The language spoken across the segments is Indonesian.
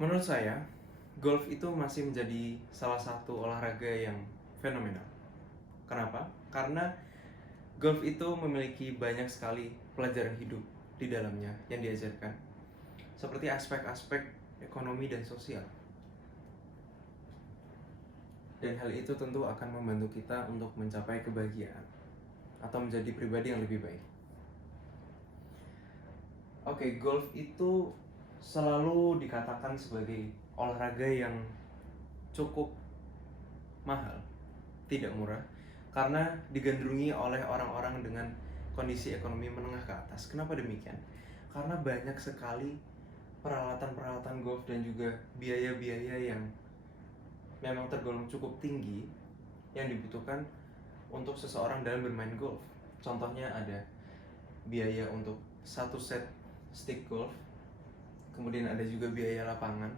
Menurut saya, golf itu masih menjadi salah satu olahraga yang fenomenal. Kenapa? Karena golf itu memiliki banyak sekali pelajaran hidup di dalamnya yang diajarkan, seperti aspek-aspek ekonomi dan sosial. Dan hal itu tentu akan membantu kita untuk mencapai kebahagiaan atau menjadi pribadi yang lebih baik. Oke, golf itu selalu dikatakan sebagai olahraga yang cukup mahal, tidak murah, karena digandrungi oleh orang-orang dengan kondisi ekonomi menengah ke atas. Kenapa demikian? Karena banyak sekali peralatan-peralatan golf dan juga biaya-biaya yang memang tergolong cukup tinggi yang dibutuhkan untuk seseorang dalam bermain golf. Contohnya ada biaya untuk satu set stick golf, kemudian ada juga biaya lapangan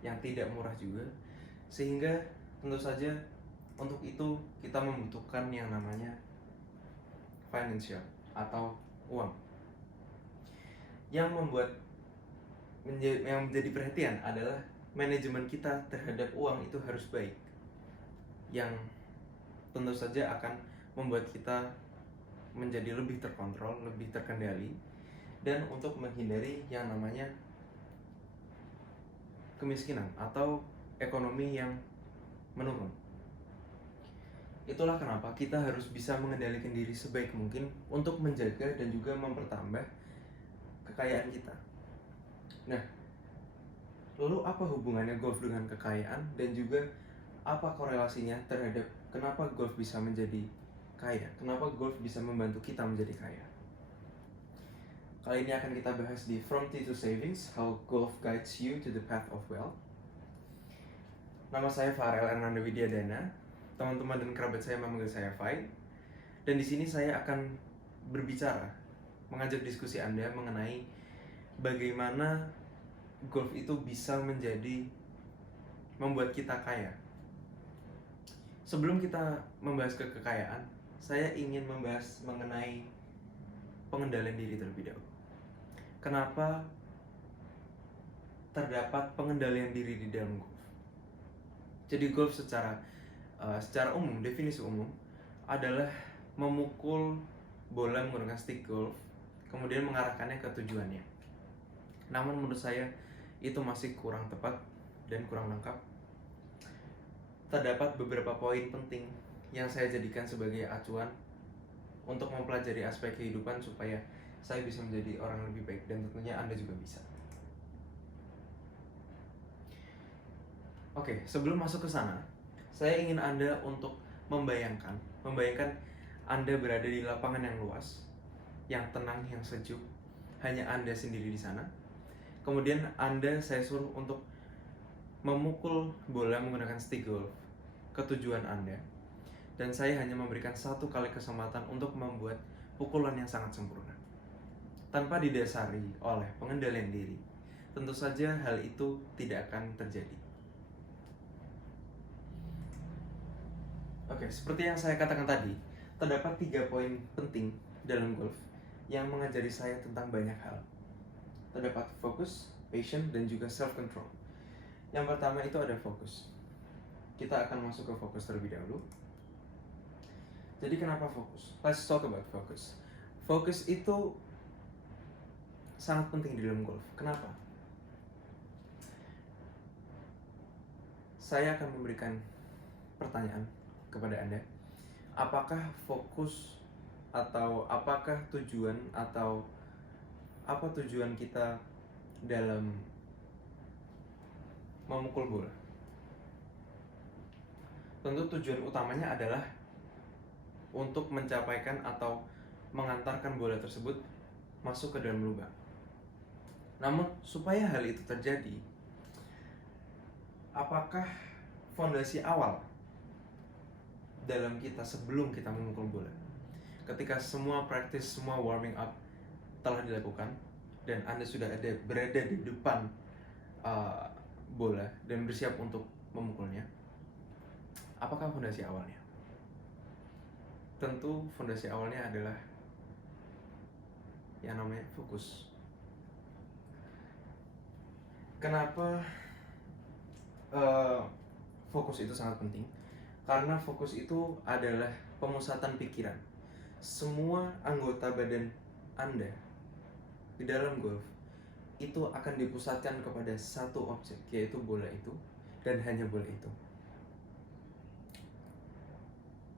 yang tidak murah juga, sehingga tentu saja untuk itu kita membutuhkan yang namanya financial atau uang. Yang menjadi perhatian adalah manajemen kita terhadap uang itu harus baik, yang tentu saja akan membuat kita menjadi lebih terkontrol, lebih terkendali, dan untuk menghindari yang namanya kemiskinan atau ekonomi yang menurun. Itulah kenapa kita harus bisa mengendalikan diri sebaik mungkin untuk menjaga dan juga mempertambah kekayaan kita. Nah, lalu apa hubungannya golf dengan kekayaan dan juga apa korelasinya terhadap kenapa golf bisa menjadi kaya? Kenapa golf bisa membantu kita menjadi kaya? Kali ini akan kita bahas di From Tea to Savings, How Golf Guides You to the Path of Wealth. Nama saya Farel Hernando Widyadana. Teman-teman dan kerabat saya memanggil saya Fai. Dan di sini saya akan berbicara, mengajak diskusi Anda mengenai bagaimana golf itu bisa membuat kita kaya. Sebelum kita membahas kekayaan, saya ingin membahas mengenai pengendalian diri terlebih dahulu. Kenapa terdapat pengendalian diri di dalam golf? Jadi golf secara umum, definisi umum adalah memukul bola menggunakan stick golf, kemudian mengarahkannya ke tujuannya. Namun menurut saya itu masih kurang tepat dan kurang lengkap. Terdapat beberapa poin penting yang saya jadikan sebagai acuan untuk mempelajari aspek kehidupan supaya saya bisa menjadi orang lebih baik, dan tentunya Anda juga bisa. Oke, sebelum masuk ke sana, saya ingin Anda untuk membayangkan Anda berada di lapangan yang luas, yang tenang, yang sejuk, hanya Anda sendiri di sana. Kemudian saya suruh untuk memukul bola menggunakan stick golf ke tujuan Anda, dan saya hanya memberikan satu kali kesempatan untuk membuat pukulan yang sangat sempurna tanpa didasari oleh pengendalian diri. Tentu saja hal itu tidak akan terjadi. Oke, seperti yang saya katakan tadi, terdapat 3 poin penting dalam golf yang mengajari saya tentang banyak hal. Terdapat fokus, passion, dan juga self-control. Yang pertama itu ada fokus. Kita akan masuk ke fokus terlebih dahulu. Jadi kenapa fokus? Let's talk about fokus. Fokus itu sangat penting di dalam golf. Kenapa? Saya akan memberikan pertanyaan kepada Anda. Apakah fokus atau apakah tujuan atau apa tujuan kita dalam memukul bola? Tentu tujuan utamanya adalah untuk mencapaikan atau mengantarkan bola tersebut masuk ke dalam lubang. Namun supaya hal itu terjadi, apakah fondasi awal dalam kita sebelum kita memukul bola, ketika semua practice, semua warming up telah dilakukan dan Anda sudah berada di depan bola dan bersiap untuk memukulnya, apakah fondasi awalnya? Tentu fondasi awalnya adalah yang namanya fokus. Kenapa eh, fokus itu sangat penting karena fokus itu adalah pemusatan pikiran. Semua anggota badan Anda di dalam golf itu akan dipusatkan kepada satu objek, yaitu bola itu, dan hanya bola itu.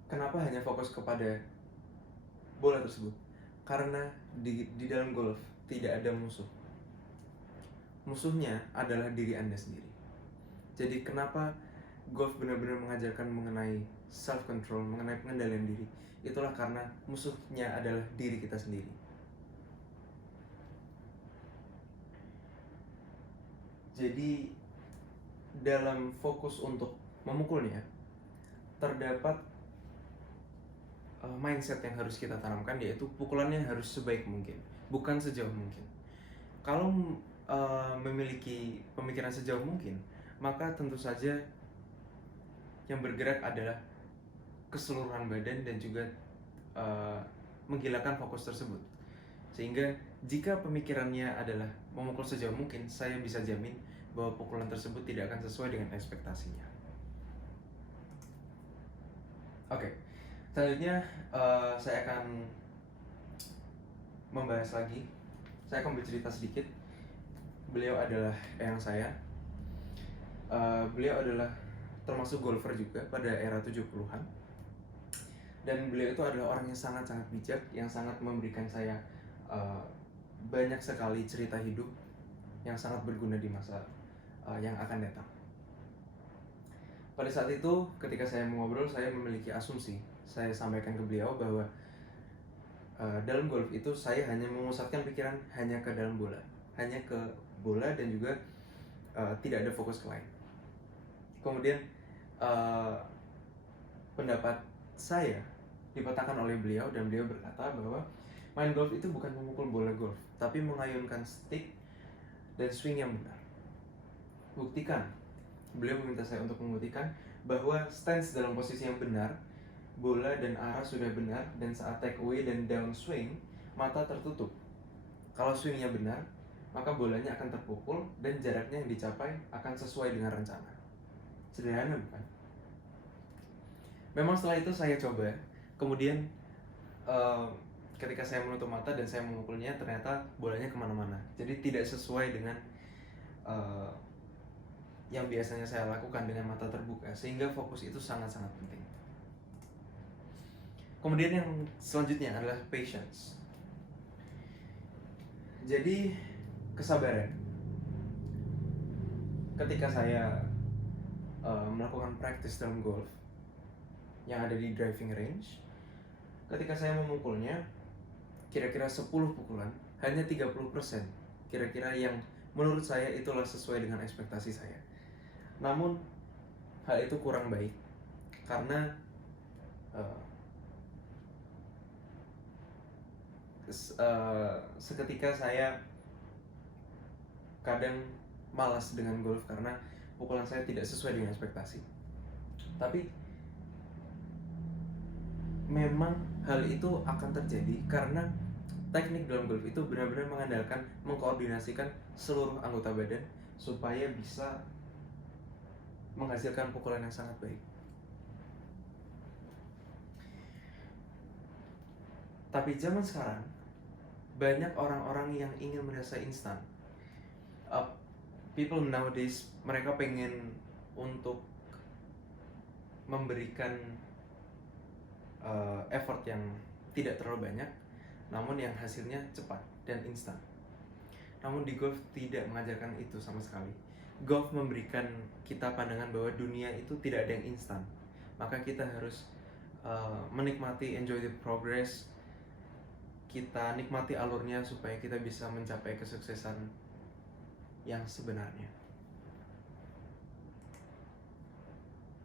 Kenapa hanya fokus kepada bola tersebut? Karena di dalam golf tidak ada musuh. Musuhnya adalah diri Anda sendiri. Jadi kenapa golf benar-benar mengajarkan mengenai self control, mengenai pengendalian diri? Itulah karena musuhnya adalah diri kita sendiri. Jadi dalam fokus untuk memukulnya terdapat mindset yang harus kita tanamkan, yaitu pukulannya harus sebaik mungkin, bukan sejauh mungkin. Kalau memiliki pemikiran sejauh mungkin, maka tentu saja yang bergerak adalah keseluruhan badan dan juga menghilangkan fokus tersebut. Sehingga jika pemikirannya adalah memukul sejauh mungkin, saya bisa jamin bahwa pukulan tersebut tidak akan sesuai dengan ekspektasinya. Oke, selanjutnya saya akan membahas lagi. Saya akan bercerita sedikit. Beliau adalah eyang saya. Beliau adalah termasuk golfer juga pada era 70-an. Dan beliau itu adalah orang yang sangat-sangat bijak, yang sangat memberikan saya banyak sekali cerita hidup yang sangat berguna di masa yang akan datang. Pada saat itu, ketika saya mengobrol, saya memiliki asumsi. Saya sampaikan ke beliau bahwa dalam golf itu saya hanya memusatkan pikiran hanya ke dalam bola, hanya ke bola dan juga tidak ada fokus ke lain. Kemudian pendapat saya dipatahkan oleh beliau dan beliau berkata bahwa main golf itu bukan memukul bola golf, tapi mengayunkan stick dan swing yang benar. Buktikan. Beliau meminta saya untuk membuktikan bahwa stance dalam posisi yang benar, bola dan arah sudah benar, dan saat take away dan down swing, mata tertutup. Kalau swingnya benar, maka bolanya akan terpukul dan jaraknya yang dicapai akan sesuai dengan rencana. Sederhana bukan? Memang setelah itu saya coba, kemudian ketika saya menutup mata dan saya memukulnya, ternyata bolanya kemana-mana. Jadi tidak sesuai dengan yang biasanya saya lakukan dengan mata terbuka, sehingga fokus itu sangat-sangat penting. Kemudian yang selanjutnya adalah patience. Jadi kesabaran. Ketika saya melakukan practice dalam golf yang ada di driving range, ketika saya memukulnya, kira-kira 10 pukulan, hanya 30% kira-kira yang menurut saya itulah sesuai dengan ekspektasi saya. Namun hal itu kurang baik karena seketika saya kadang malas dengan golf karena pukulan saya tidak sesuai dengan ekspektasi. Tapi memang hal itu akan terjadi karena teknik dalam golf itu benar-benar mengandalkan mengkoordinasikan seluruh anggota badan supaya bisa menghasilkan pukulan yang sangat baik. Tapi zaman sekarang banyak orang-orang yang ingin merasa instan. People nowadays, mereka pengen untuk memberikan effort yang tidak terlalu banyak, namun yang hasilnya cepat dan instan. Namun di golf tidak mengajarkan itu sama sekali. Golf memberikan kita pandangan bahwa dunia itu tidak ada yang instan. Maka kita harus menikmati, enjoy the progress. Kita nikmati alurnya supaya kita bisa mencapai kesuksesan yang sebenarnya.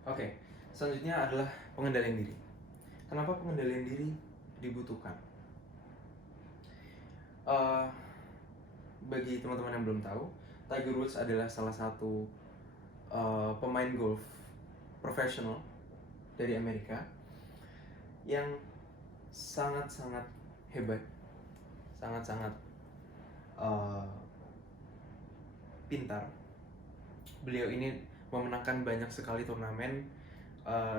Oke, selanjutnya adalah pengendalian diri. Kenapa pengendalian diri dibutuhkan? Bagi teman-teman yang belum tahu, Tiger Woods adalah salah satu pemain golf profesional dari Amerika yang sangat-sangat hebat, sangat-sangat pintar. Beliau ini memenangkan banyak sekali turnamen,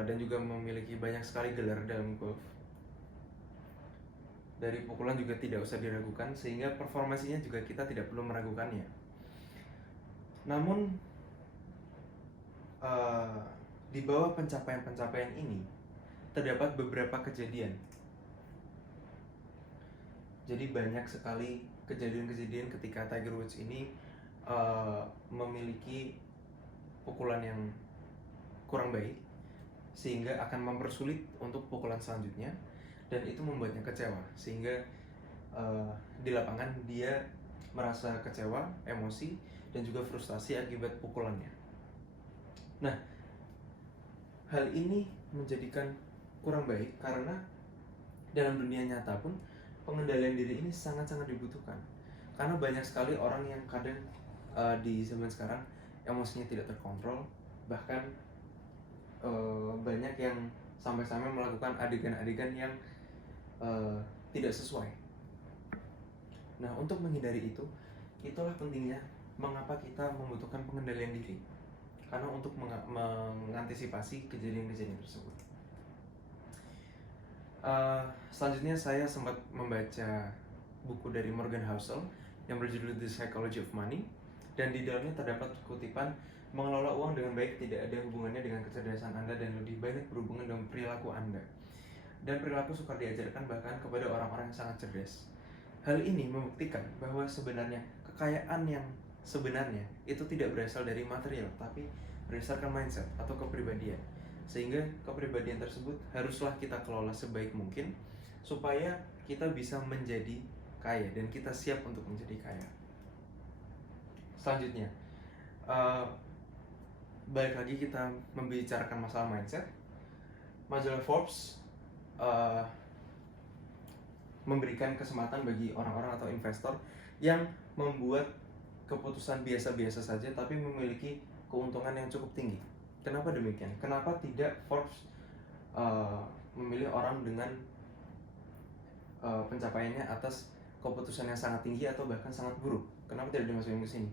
dan juga memiliki banyak sekali gelar dalam golf. Dari pukulan juga tidak usah diragukan, sehingga performasinya juga kita tidak perlu meragukannya. Namun di bawah pencapaian-pencapaian ini terdapat beberapa kejadian. Jadi banyak sekali kejadian-kejadian ketika Tiger Woods ini memiliki pukulan yang kurang baik, sehingga akan mempersulit untuk pukulan selanjutnya, dan itu membuatnya kecewa, sehingga di lapangan dia merasa kecewa, emosi, dan juga frustasi akibat pukulannya. Nah, hal ini menjadikan kurang baik karena dalam dunia nyata pun pengendalian diri ini sangat-sangat dibutuhkan. Karena banyak sekali orang yang kadang di zaman sekarang emosinya tidak terkontrol, bahkan banyak yang sampai-sampai melakukan adegan-adegan yang tidak sesuai. Nah, untuk menghindari itu, itulah pentingnya mengapa kita membutuhkan pengendalian diri. Karena untuk mengantisipasi kejadian-kejadian tersebut. Selanjutnya saya sempat membaca buku dari Morgan Housel yang berjudul The Psychology of Money, dan di dalamnya terdapat kutipan, mengelola uang dengan baik tidak ada hubungannya dengan kecerdasan Anda dan lebih banyak berhubungan dengan perilaku Anda. Dan perilaku sukar diajarkan bahkan kepada orang-orang yang sangat cerdas. Hal ini membuktikan bahwa sebenarnya kekayaan yang sebenarnya itu tidak berasal dari material, tapi berdasarkan mindset atau kepribadian. Sehingga kepribadian tersebut haruslah kita kelola sebaik mungkin supaya kita bisa menjadi kaya dan kita siap untuk menjadi kaya. Selanjutnya, balik lagi kita membicarakan masalah mindset. Majalah Forbes memberikan kesempatan bagi orang-orang atau investor yang membuat keputusan biasa-biasa saja tapi memiliki keuntungan yang cukup tinggi. Kenapa demikian? Kenapa tidak Forbes memilih orang dengan pencapaiannya atas keputusan yang sangat tinggi atau bahkan sangat buruk? Kenapa tidak dimasukin ke sini?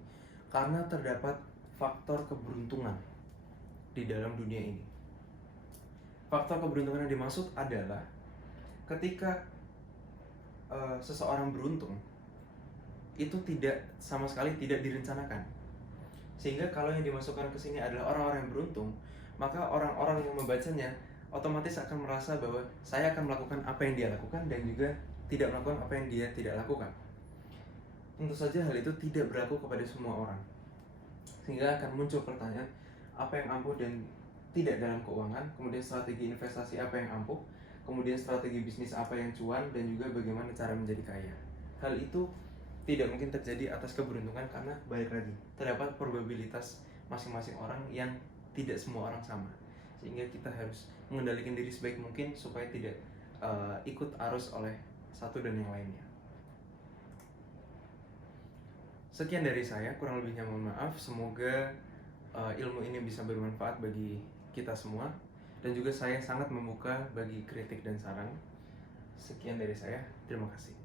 Karena terdapat faktor keberuntungan di dalam dunia ini. Faktor keberuntungan yang dimaksud adalah ketika seseorang beruntung, itu tidak sama sekali tidak direncanakan. Sehingga kalau yang dimasukkan ke sini adalah orang-orang yang beruntung, maka orang-orang yang membacanya otomatis akan merasa bahwa saya akan melakukan apa yang dia lakukan dan juga tidak melakukan apa yang dia tidak lakukan. Tentu saja hal itu tidak berlaku kepada semua orang. Sehingga akan muncul pertanyaan, apa yang ampuh dan tidak dalam keuangan, kemudian strategi investasi apa yang ampuh, kemudian strategi bisnis apa yang cuan, dan juga bagaimana cara menjadi kaya. Hal itu tidak mungkin terjadi atas keberuntungan karena balik lagi terdapat probabilitas masing-masing orang yang tidak semua orang sama, sehingga kita harus mengendalikan diri sebaik mungkin supaya tidak ikut arus oleh satu dan yang lainnya. Sekian dari saya, kurang lebihnya mohon maaf. Semoga ilmu ini bisa bermanfaat bagi kita semua, dan juga saya sangat membuka bagi kritik dan saran. Sekian dari saya, terima kasih.